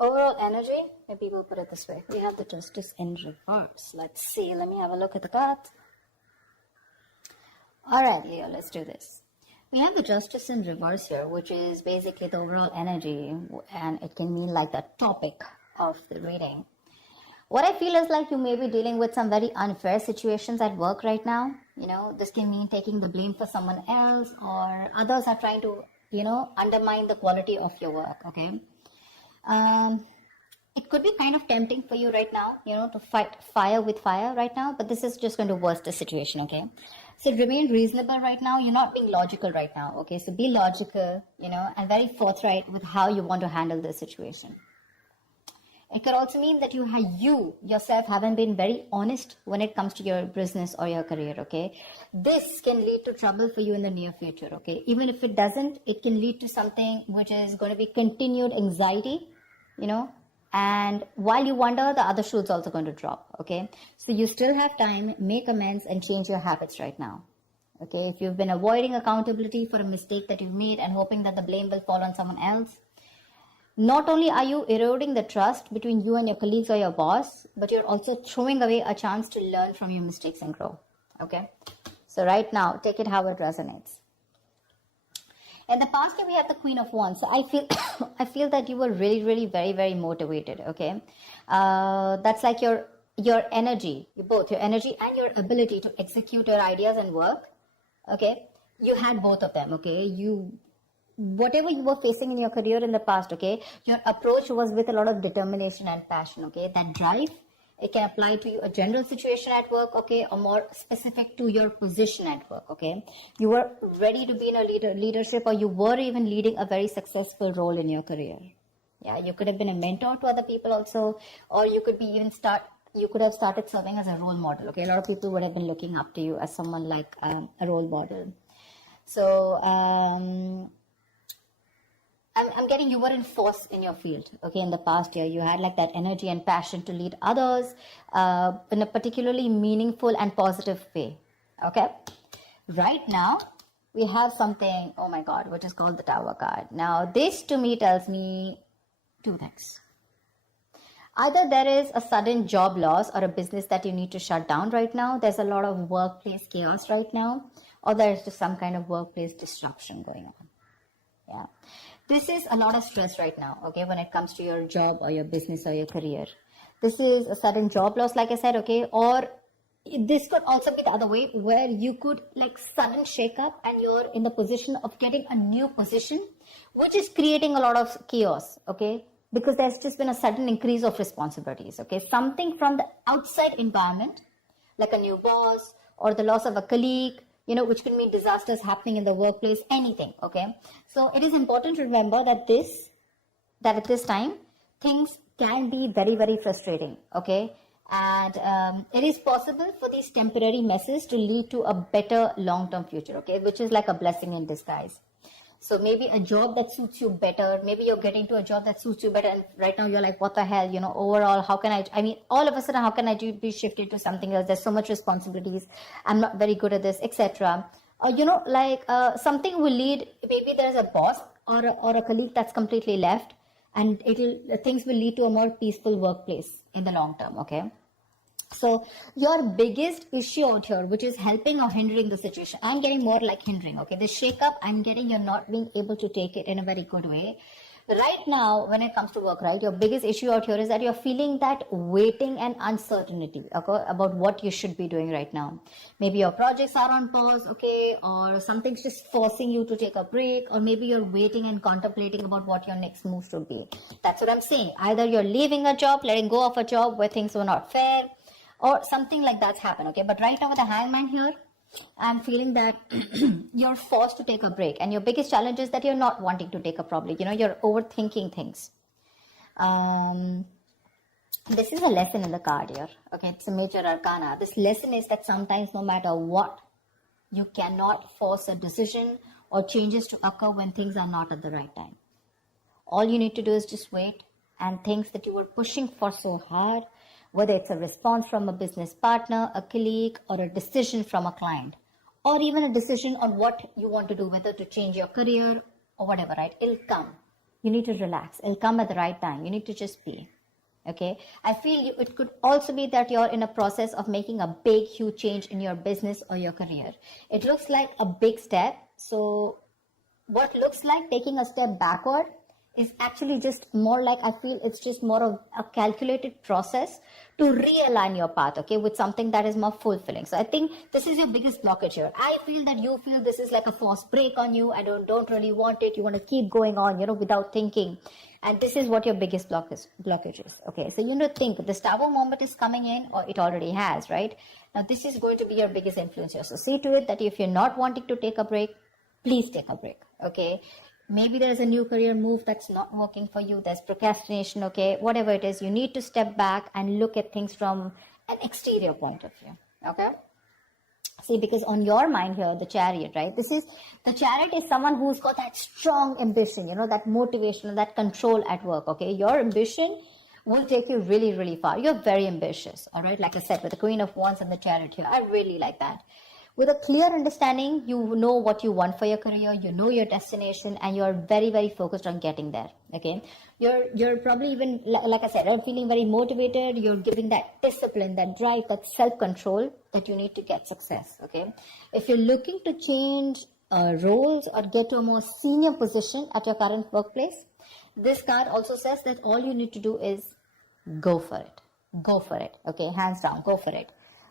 Overall energy, maybe we'll put it this way. We have the Justice in reverse. Let's see. Let me have a look at the card. All right, Leo, let's do this. We have the Justice in reverse here, which is basically the overall energy, and it can mean like the topic of the reading. What I feel is like you may be dealing with some very unfair situations at work right now. You know, this can mean taking the blame for someone else, or others are trying to, undermine the quality of your work, okay? It could be kind of tempting for you right now, to fight fire with fire right now, but this is just going to worsen the situation, okay? So remain reasonable right now. You're not being logical right now, okay? So be logical, and very forthright with how you want to handle this situation. It could also mean that you yourself haven't been very honest when it comes to your business or your career, okay? This can lead to trouble for you in the near future, okay? Even if it doesn't, it can lead to something which is going to be continued anxiety, and while you wonder, the other shoe is also going to drop, okay? So you still have time, make amends and change your habits right now, okay? If you've been avoiding accountability for a mistake that you've made and hoping that the blame will fall on someone else, not only are you eroding the trust between you and your colleagues or your boss, but you're also throwing away a chance to learn from your mistakes and grow, okay? So right now, take it how it resonates. In the past year, we had the Queen of Wands. So I feel that you were really, really very, very motivated, okay? That's like your energy, your energy and your ability to execute your ideas and work, okay? You had both of them, okay? Whatever you were facing in your career in the past, okay, your approach was with a lot of determination and passion, okay? That drive, it can apply to a general situation at work, okay, or more specific to your position at work, okay? You were ready to be in a leadership, or you were even leading a very successful role in your career. Yeah, you could have been a mentor to other people also, or you could be you could have started serving as a role model, okay? A lot of people would have been looking up to you as someone like a role model. So, I'm getting you were in force in your field, okay, in the past year. You had like that energy and passion to lead others in a particularly meaningful and positive way, okay? Right now, we have something, oh my God, which is called the Tower card. Now, this to me tells me two things. Either there is a sudden job loss or a business that you need to shut down right now. There's a lot of workplace chaos right now, or there's just some kind of workplace disruption going on, yeah. This is a lot of stress right now, okay, when it comes to your job or your business or your career. This is a sudden job loss, like I said, okay, or this could also be the other way, where you could like sudden shake up and you're in the position of getting a new position, which is creating a lot of chaos, okay, because there's just been a sudden increase of responsibilities, okay, something from the outside environment, like a new boss or the loss of a colleague, which could mean disasters happening in the workplace, anything, okay? So it is important to remember that at this time, things can be very, very frustrating, okay? And it is possible for these temporary messes to lead to a better long-term future, okay? Which is like a blessing in disguise. So maybe a job that suits you better, maybe you're getting to a job that suits you better, and right now you're like, what the hell, overall, how can all of a sudden, how can I be shifted to something else? There's so much responsibilities. I'm not very good at this, etc. Something will lead, maybe there's a boss or a colleague that's completely left, and things will lead to a more peaceful workplace in the long term, okay? So your biggest issue out here, which is helping or hindering the situation, I'm getting more like hindering, okay? The shake up, I'm getting you're not being able to take it in a very good way. Right now, when it comes to work, right, your biggest issue out here is that you're feeling that waiting and uncertainty, okay, about what you should be doing right now. Maybe your projects are on pause, okay, or something's just forcing you to take a break, or maybe you're waiting and contemplating about what your next move should be. That's what I'm saying. Either you're leaving a job, letting go of a job where things were not fair, or something like that's happened, okay? But right now with the Hangman here, I'm feeling that you're forced to take a break. And your biggest challenge is that you're not wanting to take a break. You're overthinking things. This is a lesson in the card here, okay? It's a major arcana. This lesson is that sometimes no matter what, you cannot force a decision or changes to occur when things are not at the right time. All you need to do is just wait, and things that you were pushing for so hard, whether it's a response from a business partner, a colleague, or a decision from a client, or even a decision on what you want to do, whether to change your career or whatever, right? It'll come. You need to relax. It'll come at the right time. You need to just be. Okay. I feel it could also be that you're in a process of making a big, huge change in your business or your career. It looks like a big step. So what looks like taking a step backward is actually just more like, I feel it's just more of a calculated process to realign your path, okay, with something that is more fulfilling. So I think this is your biggest blockage here. I feel that you feel this is like a forced break on you. I don't really want it. You want to keep going on, without thinking. And this is what your biggest blockage is. Okay, so you need to think this Tower moment is coming in, or it already has, right? Now this is going to be your biggest influence here. So see to it that if you're not wanting to take a break, please take a break. Okay, maybe there's a new career move that's not working for you. There's procrastination. Okay, whatever it is, you need to step back and look at things from an exterior point of view. Okay. See, because on your mind here, the Chariot, right? The Chariot is someone who's got that strong ambition, that motivation, that control at work, okay? Your ambition will take you really, really far. You're very ambitious, all right? Like I said, with the Queen of Wands and the Chariot here, I really like that. With a clear understanding, you know what you want for your career, you know your destination, and you're very, very focused on getting there, okay? You're probably even, like I said, you're feeling very motivated, you're giving that discipline, that drive, that self-control that you need to get success, okay? If you're looking to change roles or get to a more senior position at your current workplace, this card also says that all you need to do is go for it. Go for it, okay? Hands down, go for it.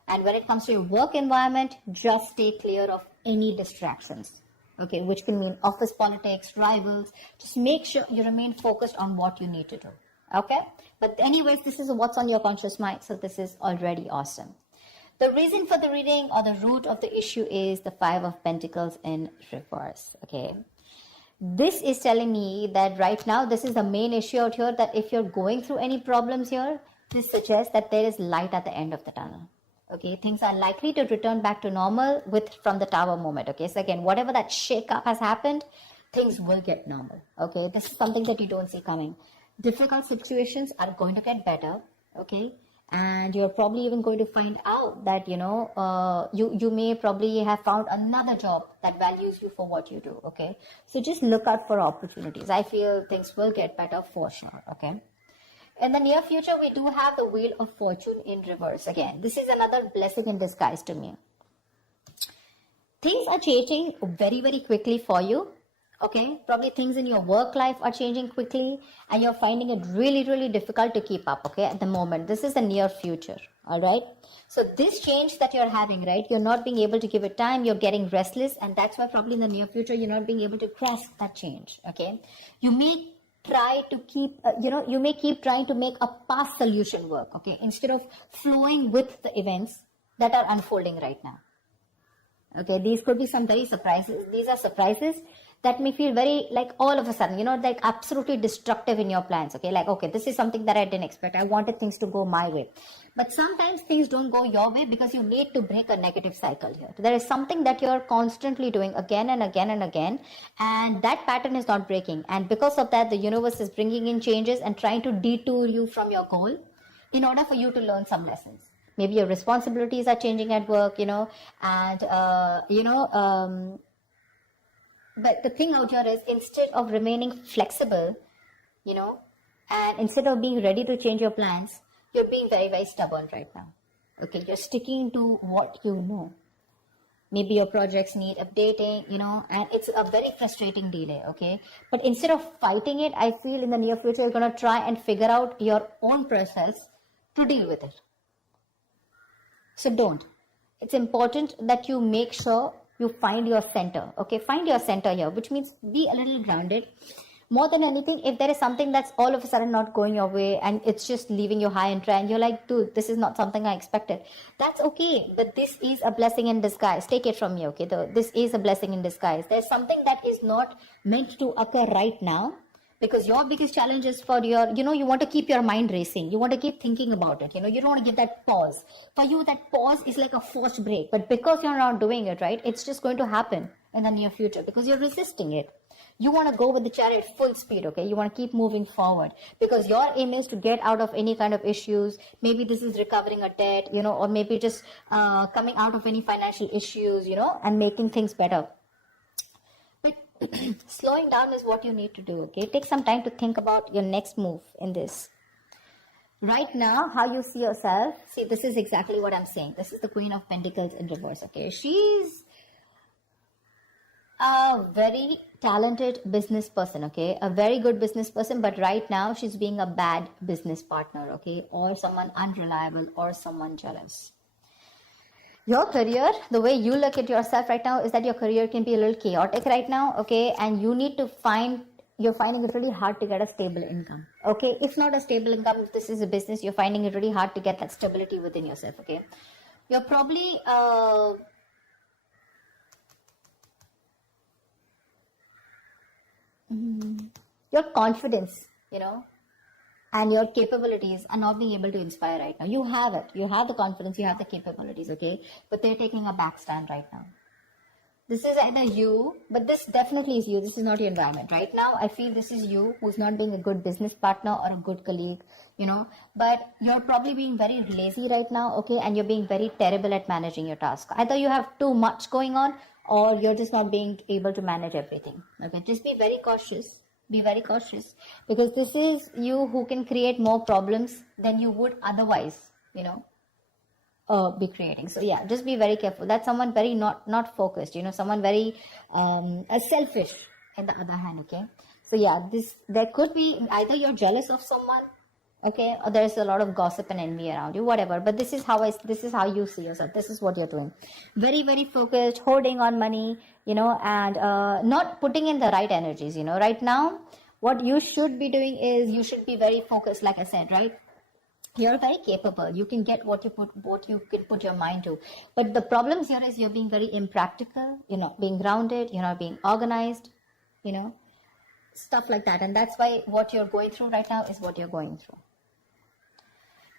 And when it comes to your work environment, just stay clear of any distractions, okay, which can mean office politics, rivals. Just make sure you remain focused on what you need to do, okay? But anyways, this is what's on your conscious mind, so this is already awesome. The reason for the reading or the root of the issue is the Five of Pentacles in reverse, okay? This is telling me that right now, this is the main issue out here, that if you're going through any problems here, this suggests that there is light at the end of the tunnel. Okay, things are likely to return back to normal from the Tower moment. Okay, so again, whatever that shake-up has happened, things will get normal. Okay, this is something that you don't see coming. Difficult situations are going to get better. Okay, and you're probably even going to find out that, you may probably have found another job that values you for what you do. Okay, so just look out for opportunities. I feel things will get better for sure. Okay. In the near future, we do have the Wheel of Fortune in reverse. Again, this is another blessing in disguise to me. Things are changing very, very quickly for you. Okay, probably things in your work life are changing quickly and you're finding it really, really difficult to keep up, okay, at the moment. This is the near future, all right? So this change that you're having, right, you're not being able to give it time, you're getting restless, and that's why probably in the near future, you're not being able to grasp that change, okay? You may try to keep, you may keep trying to make a past solution work, okay, instead of flowing with the events that are unfolding right now. Okay, these could be some very surprises. These are surprises that may feel very like all of a sudden, like absolutely destructive in your plans. Okay, like, okay, this is something that I didn't expect. I wanted things to go my way. But sometimes things don't go your way because you need to break a negative cycle here. There is something that you're constantly doing again and again and again, and that pattern is not breaking. And because of that, the universe is bringing in changes and trying to detour you from your goal in order for you to learn some lessons. Maybe your responsibilities are changing at work, and, but the thing out here is instead of remaining flexible, and instead of being ready to change your plans, you're being very, very stubborn right now. Okay, you're sticking to what you know. Maybe your projects need updating, and it's a very frustrating delay, okay? But instead of fighting it, I feel in the near future, you're going to try and figure out your own process to deal with it. So don't. It's important that you make sure you find your center, okay? Find your center here, which means be a little grounded. More than anything, if there is something that's all of a sudden not going your way and it's just leaving you high and dry and you're like, dude, this is not something I expected. That's okay, but this is a blessing in disguise. Take it from me, okay? This is a blessing in disguise. There's something that is not meant to occur right now, because your biggest challenge is for your, you want to keep your mind racing. You want to keep thinking about it. You don't want to give that pause. For you, that pause is like a forced break. But because you're not doing it, right, it's just going to happen in the near future because you're resisting it. You want to go with the Chariot full speed, okay? You want to keep moving forward because your aim is to get out of any kind of issues. Maybe this is recovering a debt, or maybe just coming out of any financial issues, and making things better. Slowing down is what you need to do, okay? Take some time to think about your next move in this. Right now, how you see yourself, see, this is exactly what I'm saying. This is the Queen of Pentacles in reverse, okay? She's a very talented business person, okay? A very good business person, but right now she's being a bad business partner, okay? Or someone unreliable or someone jealous. Your career, the way you look at yourself right now is that your career can be a little chaotic right now, okay? And you need to you're finding it really hard to get a stable income, okay? If not a stable income, if this is a business, you're finding it really hard to get that stability within yourself, okay? You're probably your confidence, and your capabilities are not being able to inspire right now. You have it. You have the confidence, you have the capabilities, okay? But they're taking a back stand right now. This is either you, but this definitely is you. This is not your environment. Right now, I feel this is you who's not being a good business partner or a good colleague, but you're probably being very lazy right now, okay? And you're being very terrible at managing your task. Either you have too much going on or you're just not being able to manage everything, okay? Just be very cautious. Be very cautious because this is you who can create more problems than you would otherwise, be creating. So yeah, just be very careful. That's someone very not focused, someone very selfish in the other hand, okay? So yeah, there could be either you're jealous of someone, okay, or there's a lot of gossip and envy around you, whatever. But this is how you see yourself. This is what you're doing. Very, very focused, holding on money, and not putting in the right energies, Right now, what you should be doing is you should be very focused, like I said, right? You're very capable. You can get what you can put your mind to. But the problems here is you're being very impractical. You're not being grounded. You're not being organized, stuff like that. And that's why what you're going through right now is what you're going through.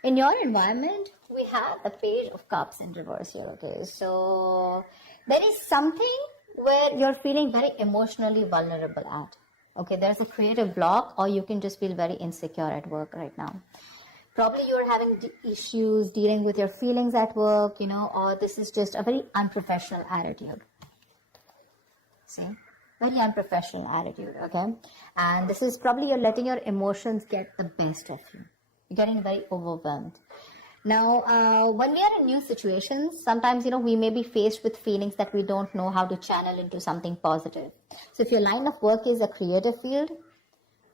In your environment, we have the Page of Cups in reverse here, okay? So there is something where you're feeling very emotionally vulnerable at, okay? There's a creative block, or you can just feel very insecure at work right now. Probably you're having issues dealing with your feelings at work, or this is just a very unprofessional attitude. See? Very unprofessional attitude, okay? And this is probably you're letting your emotions get the best of you. You're getting very overwhelmed. Now, when we are in new situations, sometimes, we may be faced with feelings that we don't know how to channel into something positive. So if your line of work is a creative field,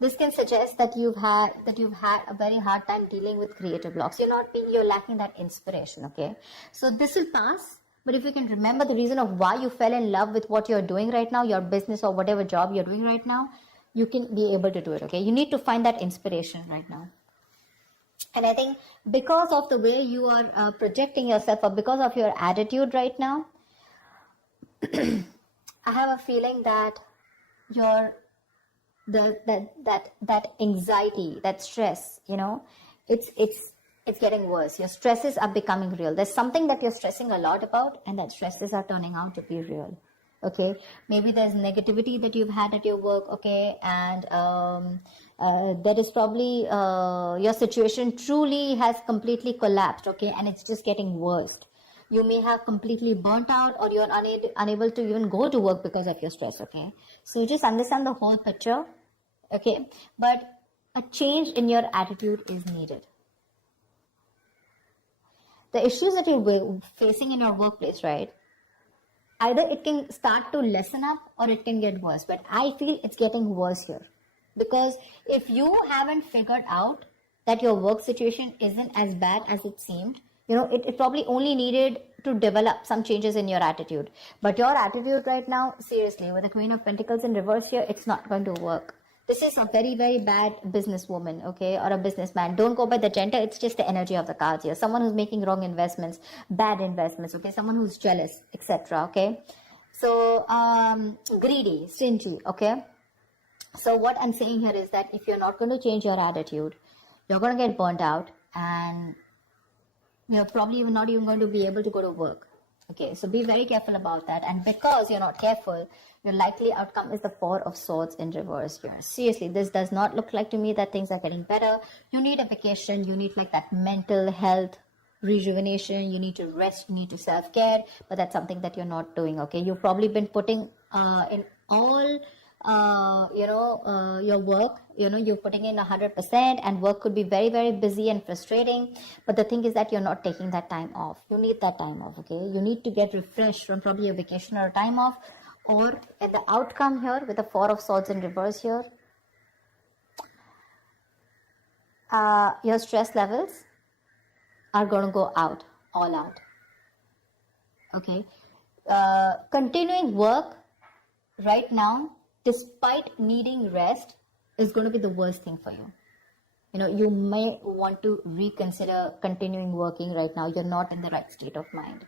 this can suggest that you've had a very hard time dealing with creative blocks. You're lacking that inspiration, okay? So this will pass, but if you can remember the reason of why you fell in love with what you're doing right now, your business or whatever job you're doing right now, you can be able to do it, okay? You need to find that inspiration right now. And I think because of the way you are projecting yourself, or because of your attitude right now, I have a feeling that that anxiety, that stress, it's getting worse. Your stresses are becoming real. There's something that you're stressing a lot about, and that stresses are turning out to be real. Okay, maybe there's negativity that you've had at your work, okay, and that is probably your situation truly has completely collapsed, okay, and it's just getting worse. You may have completely burnt out, or you're unable to even go to work because of your stress, okay? So just understand the whole picture, okay? But a change in your attitude is needed. The issues that you're facing in your workplace, right? Either it can start to lessen up or it can get worse. But I feel it's getting worse here. Because if you haven't figured out that your work situation isn't as bad as it seemed, it probably only needed to develop some changes in your attitude. But your attitude right now, seriously, with the Queen of Pentacles in reverse here, it's not going to work. This is a very, very bad businesswoman, okay, or a businessman. Don't go by the gender. It's just the energy of the cards here. Someone who's making wrong investments, bad investments, okay, someone who's jealous, etc., okay. So, greedy, stingy, okay. So what I'm saying here is that if you're not going to change your attitude, you're going to get burnt out, and you're probably not even going to be able to go to work. Okay, so be very careful about that. And because you're not careful, your likely outcome is the Four of Swords in reverse here. Seriously, this does not look like to me that things are getting better. You need a vacation. You need like that mental health rejuvenation. You need to rest. You need to self-care. But that's something that you're not doing, okay? You've probably been putting in all your work, you're putting in 100%, and work could be very, very busy and frustrating. But the thing is that you're not taking that time off. You need that time off, okay? You need to get refreshed from probably a vacation or a time off. Or at the outcome here with the Four of Swords in reverse here, your stress levels are going to go out, all out. Okay. Continuing work right now, despite needing rest, is going to be the worst thing for you. You may want to reconsider continuing working right now. You're not in the right state of mind.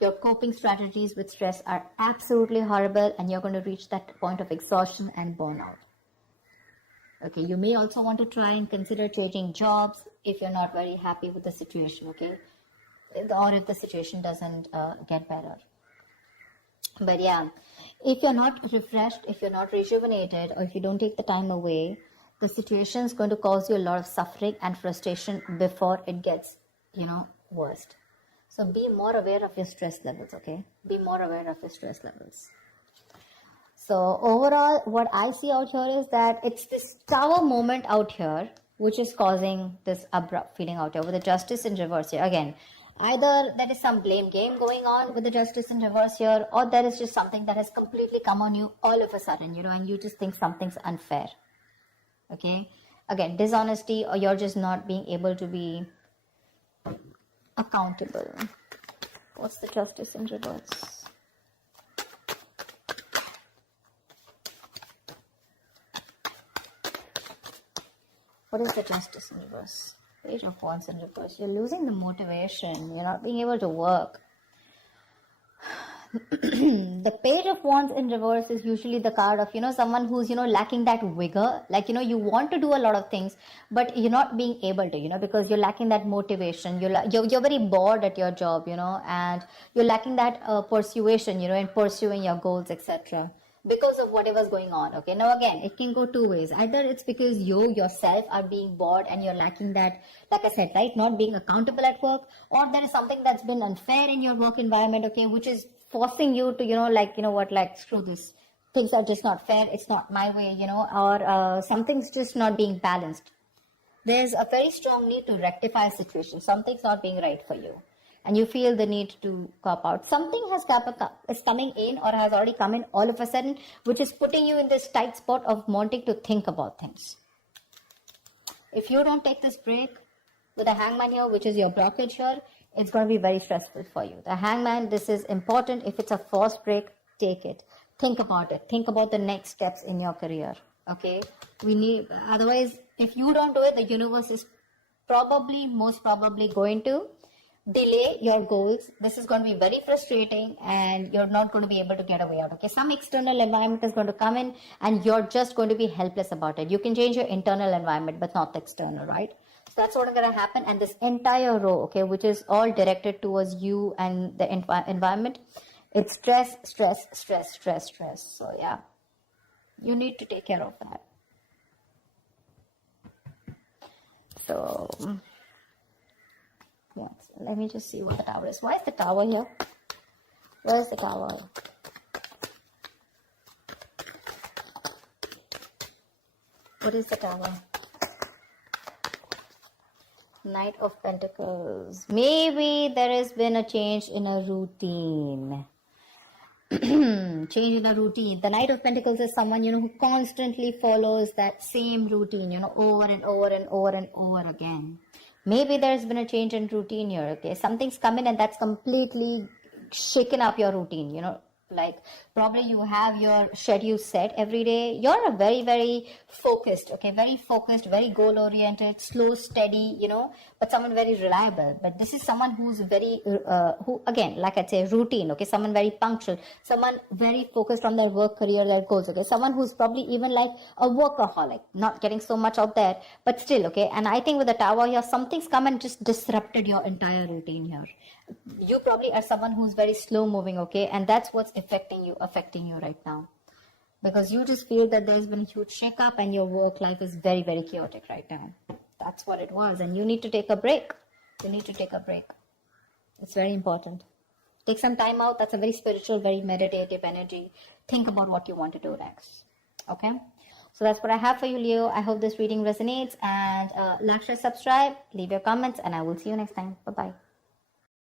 Your coping strategies with stress are absolutely horrible, and you're going to reach that point of exhaustion and burnout. Okay, you may also want to try and consider changing jobs if you're not very happy with the situation, okay? Or if the situation doesn't get better. But yeah, if you're not refreshed, if you're not rejuvenated, or if you don't take the time away, the situation is going to cause you a lot of suffering and frustration before it gets, worst. So be more aware of your stress levels, okay? Be more aware of your stress levels. So overall, what I see out here is that it's this Tower moment out here, which is causing this abrupt feeling out here with the Justice in reverse here. Again, either there is some blame game going on with the Justice in reverse here, or there is just something that has completely come on you all of a sudden, and you just think something's unfair. Okay? Again, dishonesty, or you're just not being able to be accountable. What's the Justice in reverse? What is the Justice in reverse? Page of Wands in reverse. You're losing the motivation. You're not being able to work. The Page of Wands in reverse is usually the card of, someone who's, lacking that vigor. Like, you want to do a lot of things, but you're not being able to, because you're lacking that motivation. You're very bored at your job, and you're lacking that persuasion, in pursuing your goals, etc. Because of whatever's going on. Okay, now again, it can go two ways. Either it's because you yourself are being bored and you're lacking that, like I said, right, not being accountable at work, or there is something that's been unfair in your work environment, okay, which is forcing you to, screw this. Things are just not fair. It's not my way, or something's just not being balanced. There's a very strong need to rectify a situation. Something's not being right for you, and you feel the need to cop out. Something is coming in, or has already come in all of a sudden, which is putting you in this tight spot of wanting to think about things. If you don't take this break with the Hangman here, which is your blockage here, it's going to be very stressful for you. The Hangman, this is important. If it's a forced break, take it. Think about it. Think about the next steps in your career. Okay? Otherwise, if you don't do it, the universe is most probably going to delay your goals. This is going to be very frustrating, and you're not going to be able to get away out. Okay, some external environment is going to come in, and you're just going to be helpless about it. You can change your internal environment, but not the external, right? So that's what's going to happen. And this entire row, okay, which is all directed towards you and the environment, it's stress, stress, stress, stress, stress. So yeah, you need to take care of that. So yes, let me just see what the Tower is. Why is the Tower here? Where is the Tower? What is the Tower? Knight of Pentacles. Maybe there has been a change in a routine. Change in a routine. The Knight of Pentacles is someone, who constantly follows that same routine, over and over and over and over again. Maybe there's been a change in routine here, okay? Something's come in and that's completely shaken up your routine, like probably you have your schedule set every day. You're a very, very focused, okay? Very focused, very goal-oriented, slow, steady, but someone very reliable. But this is someone who's very, who again, like I say, routine, okay? Someone very punctual, someone very focused on their work, career, their goals, okay? Someone who's probably even like a workaholic, not getting so much out there, but still, okay? And I think with the Tower here, something's come and just disrupted your entire routine here. You probably are someone who's very slow moving, okay? And that's what's affecting you right now. Because you just feel that there's been a huge shake-up and your work life is very, very chaotic right now. That's what it was. And you need to take a break. You need to take a break. It's very important. Take some time out. That's a very spiritual, very meditative energy. Think about what you want to do next. Okay, so that's what I have for you, Leo. I hope this reading resonates, and like, share, subscribe, leave your comments, and I will see you next time. Bye bye.